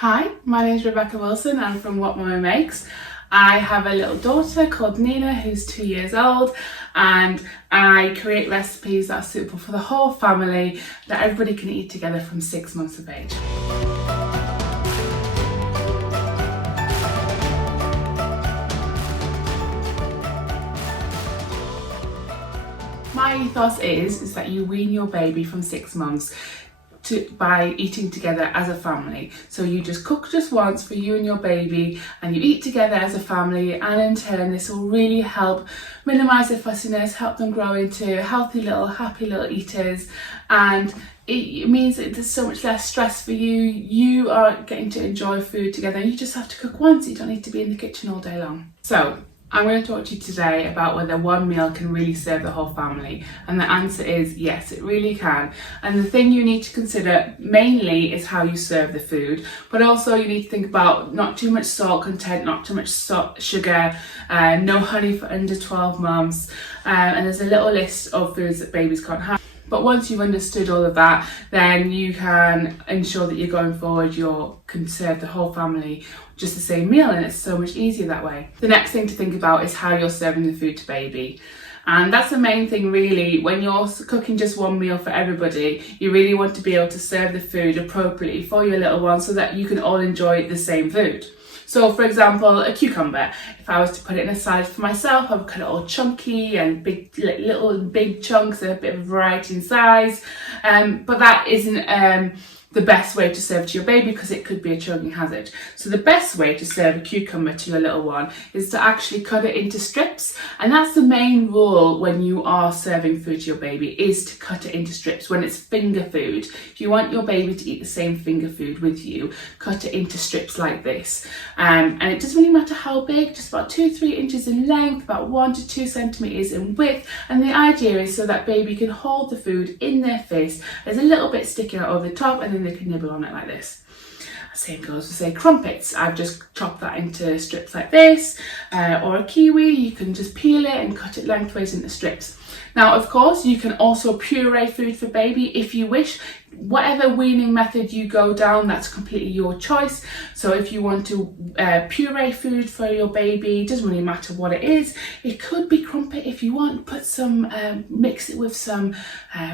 Hi, my name is Rebecca Wilson. I'm from What Mama Makes. I have a little daughter called Nina who's 2 years old, and I create recipes that are suitable for the whole family that everybody can eat together from 6 months of age. My ethos is that you wean your baby from 6 months by eating together as a family. So you just cook just once for you and your baby, and you eat together as a family, and in turn this will really help minimise their fussiness, help them grow into healthy little happy little eaters, and it means that there's so much less stress for you. You are getting to enjoy food together. You just have to cook once. You don't need to be in the kitchen all day long. So I'm going to talk to you today about whether one meal can really serve the whole family, and the answer is yes, it really can. And the thing you need to consider mainly is how you serve the food, but also you need to think about not too much salt content, not too much sugar, no honey for under 12 months, and there's a little list of foods that babies can't have. But once you've understood all of that, then you can ensure that you're going forward, you can serve the whole family just the same meal, and it's so much easier that way. The next thing to think about is how you're serving the food to baby. And that's the main thing really. When you're cooking just one meal for everybody, you really want to be able to serve the food appropriately for your little one so that you can all enjoy the same food. So for example, a cucumber, if I was to put it in a salad for myself, I would cut it all chunky and big, little big chunks, a bit of variety in size. But that isn't the best way to serve to your baby, because it could be a choking hazard. So the best way to serve a cucumber to your little one is to actually cut it into strips. And that's the main rule when you are serving food to your baby, is to cut it into strips when it's finger food. If you want your baby to eat the same finger food with you, cut it into strips like this. And it doesn't really matter how big, just about 2-3 inches in length, about 1 to 2 centimeters in width. And the idea is so that baby can hold the food in their face. There's a little bit sticking out over the top, and then they can nibble on it like this. Same goes for, say, crumpets. I've just chopped that into strips like this, or a kiwi, you can just peel it and cut it lengthways into strips. Now, of course, you can also puree food for baby if you wish. Whatever weaning method you go down, that's completely your choice. So if you want to puree food for your baby, it doesn't really matter what it is. It could be crumpet if you want. Put some, mix it with some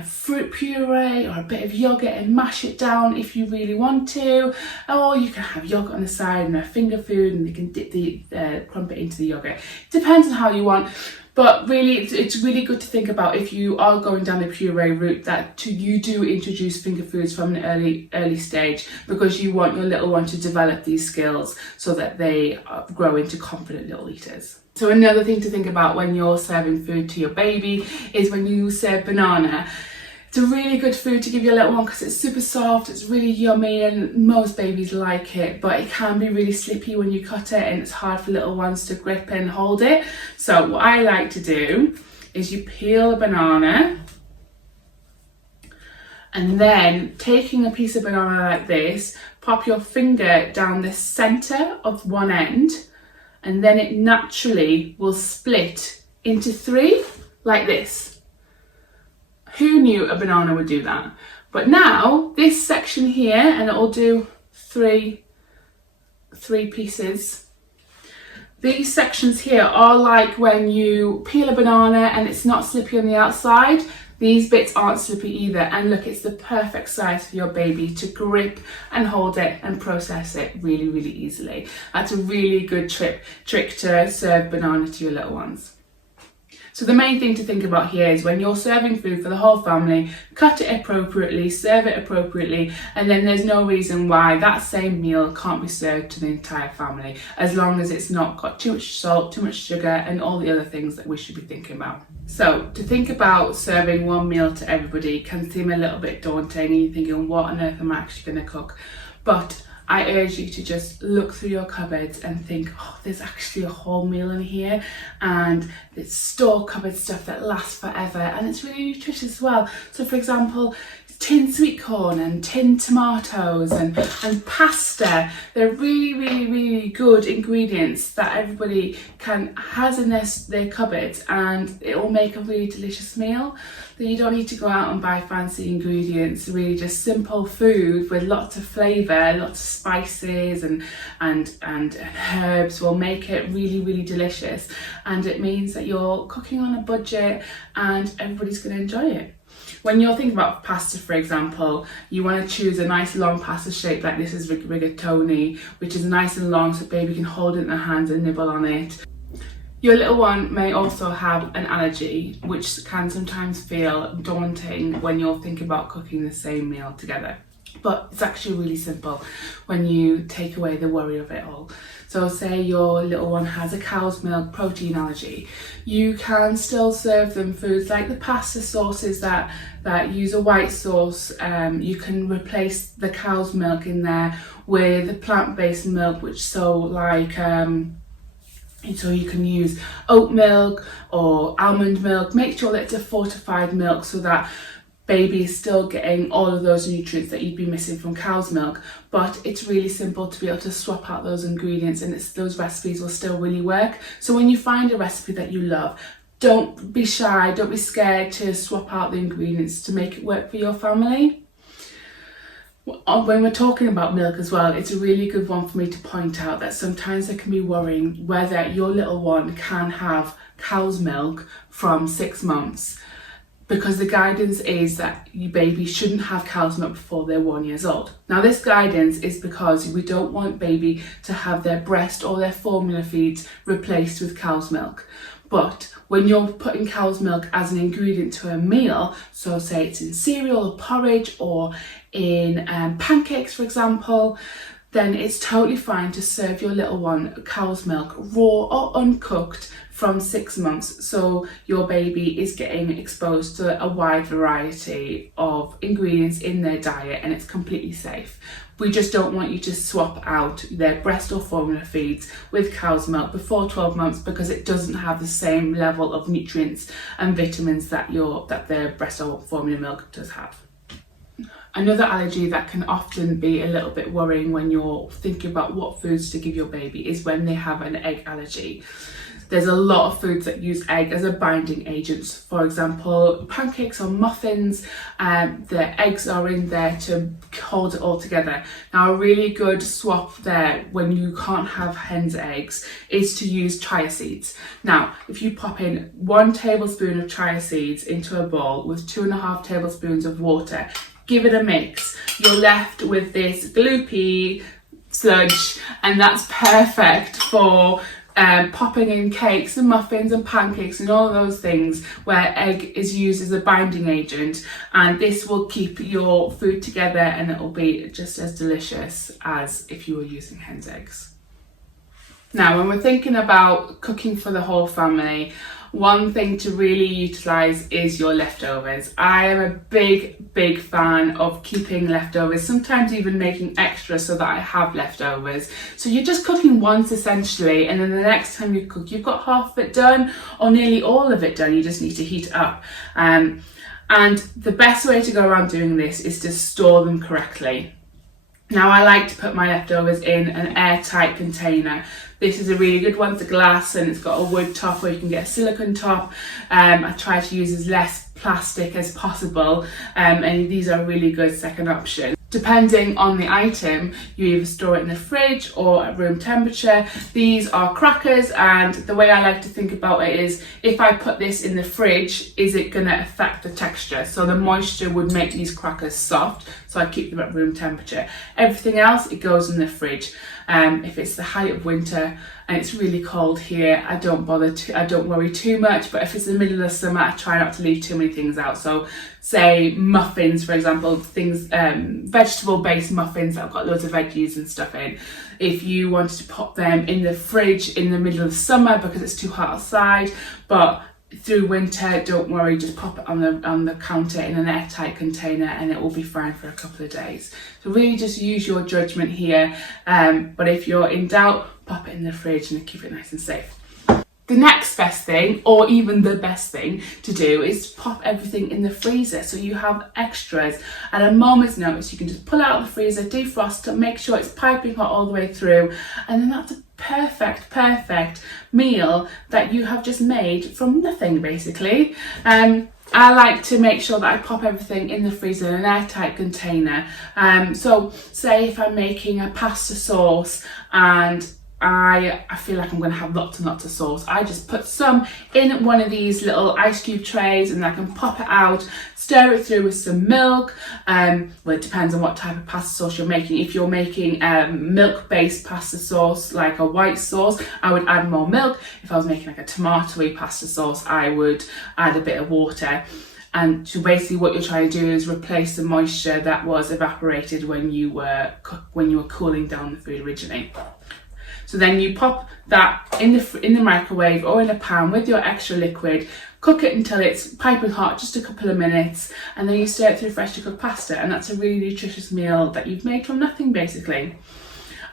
fruit puree or a bit of yogurt and mash it down if you really want to. Or you can have yogurt on the side and a finger food, and you can dip the crumpet into the yogurt. Depends on how you want. But really, it's really good to think about, if you are going down the puree route, that you do introduce finger foods from an early stage, because you want your little one to develop these skills so that they grow into confident little eaters. So another thing to think about when you're serving food to your baby is when you serve banana. It's a really good food to give your little one because it's super soft, it's really yummy, and most babies like it, but it can be really slippy when you cut it, and it's hard for little ones to grip and hold it. So what I like to do is you peel a banana, and then taking a piece of banana like this, pop your finger down the centre of one end, and then it naturally will split into 3 like this. Who knew a banana would do that? But now this section here, and it'll do three pieces. These sections here are like when you peel a banana and it's not slippy on the outside. These bits aren't slippy either, and look, it's the perfect size for your baby to grip and hold it and process it really, really easily. That's a really good trick to serve banana to your little ones. So the main thing to think about here is when you're serving food for the whole family, cut it appropriately, serve it appropriately, and then there's no reason why that same meal can't be served to the entire family, as long as it's not got too much salt, too much sugar, and all the other things that we should be thinking about. So to think about serving one meal to everybody can seem a little bit daunting, and you're thinking, what on earth am I actually going to cook? But I urge you to just look through your cupboards and think, oh, there's actually a whole meal in here, and it's store cupboard stuff that lasts forever, and it's really nutritious as well. So for example, tin sweet corn and tin tomatoes and pasta. They're really good ingredients that everybody has in their cupboards, and it will make a really delicious meal. That you don't need to go out and buy fancy ingredients. Really just simple food with lots of flavour, lots of spices and herbs will make it really delicious, and it means that you're cooking on a budget and everybody's going to enjoy it. When you're thinking about pasta, for example, you want to choose a nice long pasta shape like this is rigatoni, which is nice and long so baby can hold it in their hands and nibble on it. Your little one may also have an allergy, which can sometimes feel daunting when you're thinking about cooking the same meal together. But it's actually really simple when you take away the worry of it all. So say your little one has a cow's milk protein allergy, you can still serve them foods like the pasta sauces that use a white sauce. You can replace the cow's milk in there with a plant-based milk, so you can use oat milk or almond milk. Make sure that it's a fortified milk so that baby is still getting all of those nutrients that you'd be missing from cow's milk. But it's really simple to be able to swap out those ingredients, and those recipes will still really work. So when you find a recipe that you love, don't be shy, don't be scared to swap out the ingredients to make it work for your family. When we're talking about milk as well, it's a really good one for me to point out that sometimes there can be worrying whether your little one can have cow's milk from 6 months, because the guidance is that your baby shouldn't have cow's milk before they're 1 year old. Now this guidance is because we don't want baby to have their breast or their formula feeds replaced with cow's milk. But when you're putting cow's milk as an ingredient to a meal, so say it's in cereal or porridge or in pancakes, for example, then it's totally fine to serve your little one cow's milk raw or uncooked from 6 months, so your baby is getting exposed to a wide variety of ingredients in their diet and it's completely safe. We just don't want you to swap out their breast or formula feeds with cow's milk before 12 months because it doesn't have the same level of nutrients and vitamins that their breast or formula milk does have. Another allergy that can often be a little bit worrying when you're thinking about what foods to give your baby is when they have an egg allergy. There's a lot of foods that use egg as a binding agent. For example, pancakes or muffins, the eggs are in there to hold it all together. Now a really good swap there when you can't have hen's eggs is to use chia seeds. Now if you pop in 1 tablespoon of chia seeds into a bowl with 2.5 tablespoons of water, give it a mix, you're left with this gloopy sludge, and that's perfect for popping in cakes and muffins and pancakes and all those things where egg is used as a binding agent, and this will keep your food together and it will be just as delicious as if you were using hen's eggs. Now when we're thinking about cooking for the whole family, one thing to really utilise is your leftovers. I am a big fan of keeping leftovers, sometimes even making extra so that I have leftovers. So you're just cooking once essentially, and then the next time you cook, you've got half of it done or nearly all of it done. You just need to heat it up. And the best way to go around doing this is to store them correctly. Now I like to put my leftovers in an airtight container. This is a really good one, it's a glass and it's got a wood top, or you can get a silicone top. I try to use as less plastic as possible, and these are a really good second option. Depending on the item, you either store it in the fridge or at room temperature. These are crackers, and the way I like to think about it is, if I put this in the fridge, is it going to affect the texture? So the moisture would make these crackers soft, so I keep them at room temperature. Everything else, it goes in the fridge. If it's the height of winter and it's really cold here, I don't worry too much, but if it's the middle of the summer, I try not to leave too many things out. So say muffins, for example, things, vegetable-based muffins that have got loads of veggies and stuff in. If you wanted to pop them in the fridge in the middle of summer because it's too hot outside, but through winter, don't worry, just pop it on the counter in an airtight container and it will be fine for a couple of days. So really just use your judgment here, but if you're in doubt, pop it in the fridge and keep it nice and safe. The next best thing, or even the best thing to do, is to pop everything in the freezer so you have extras. At a moment's notice, you can just pull it out of the freezer, defrost it, make sure it's piping hot all the way through, and then that's a perfect meal that you have just made from nothing, basically. I like to make sure that I pop everything in the freezer in an airtight container. So say if I'm making a pasta sauce and I feel like I'm going to have lots and lots of sauce, I just put some in one of these little ice cube trays and I can pop it out, stir it through with some milk. Well, it depends on what type of pasta sauce you're making. If you're making milk-based pasta sauce, like a white sauce, I would add more milk. If I was making like a tomatoey pasta sauce, I would add a bit of water. And so basically what you're trying to do is replace the moisture that was evaporated when you were cooling down the food originally. So then you pop that in the microwave or in a pan with your extra liquid, cook it until it's piping hot, just a couple of minutes, and then you stir it through freshly cooked pasta, and that's a really nutritious meal that you've made from nothing, basically.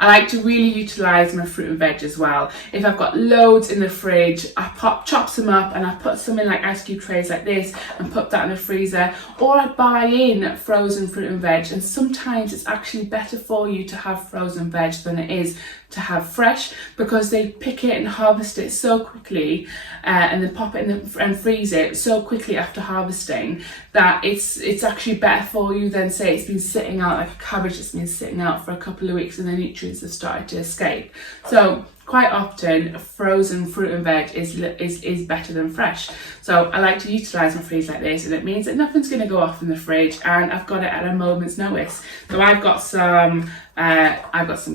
I like to really utilise my fruit and veg as well. If I've got loads in the fridge, I chop some up and I put some in like ice cube trays like this and put that in the freezer. Or I buy in frozen fruit and veg, and sometimes it's actually better for you to have frozen veg than it is to have fresh, because they pick it and harvest it so quickly and then pop it in and freeze it so quickly after harvesting that it's actually better for you than say it's been sitting out, like a cabbage that's been sitting out for a couple of weeks and the nutrients have started to escape. So quite often frozen fruit and veg is better than fresh. So I like to utilise my freeze like this, and it means that nothing's going to go off in the fridge and I've got it at a moment's notice. So I've got some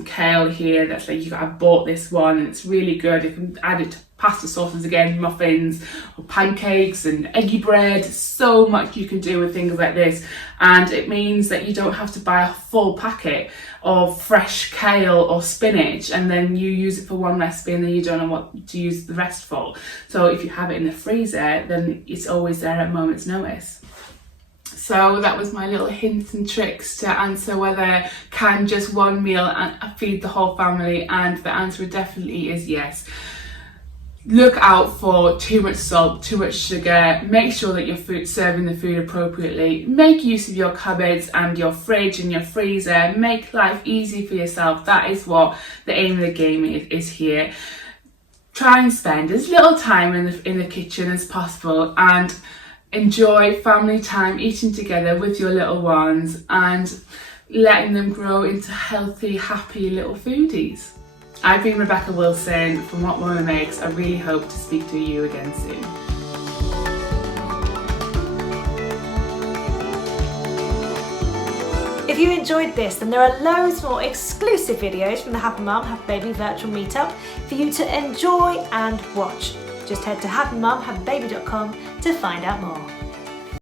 kale here that's like, I bought this one and it's really good. You can add it to pasta sauces again, muffins or pancakes and eggy bread. So much you can do with things like this, and it means that you don't have to buy a full packet of fresh kale or spinach and then you use it for one recipe and then you don't know what to use the rest for. So if you have it in the freezer, then it's always there at a moment's notice. So that was my little hints and tricks to answer whether can just one meal feed the whole family, and the answer definitely is yes. Look out for too much salt, too much sugar. Make sure that you're serving the food appropriately. Make use of your cupboards and your fridge and your freezer. Make life easy for yourself. That is what the aim of the game is here. Try and spend as little time in the kitchen as possible and enjoy family time, eating together with your little ones and letting them grow into healthy, happy little foodies. I've been Rebecca Wilson from What Mama Makes. I really hope to speak to you again soon. If you enjoyed this, then there are loads more exclusive videos from the Happy Mum, Happy Baby virtual meetup for you to enjoy and watch. Just head to happymumhappybaby.com to find out more.